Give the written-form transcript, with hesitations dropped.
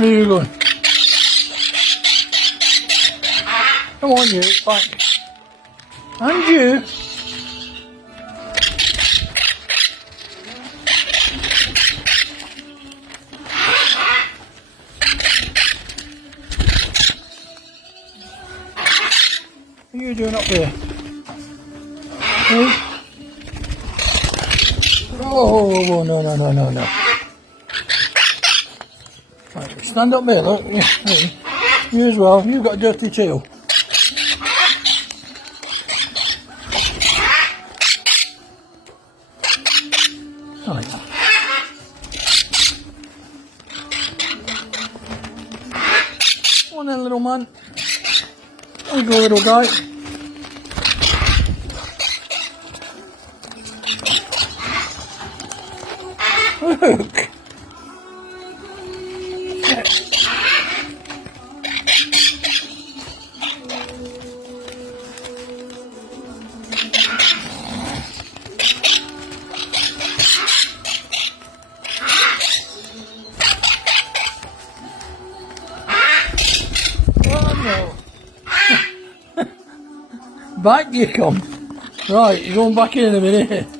Where are you going? Come on, you. Back. And you. What are you doing up there? Hey? Oh, no. Right, stand up there, look. Hey. You as well. You've got a dirty tail. Right. Come on then, little man. There you go, little guy. Look. Oh no. Back you come. Right, you're going back in a minute.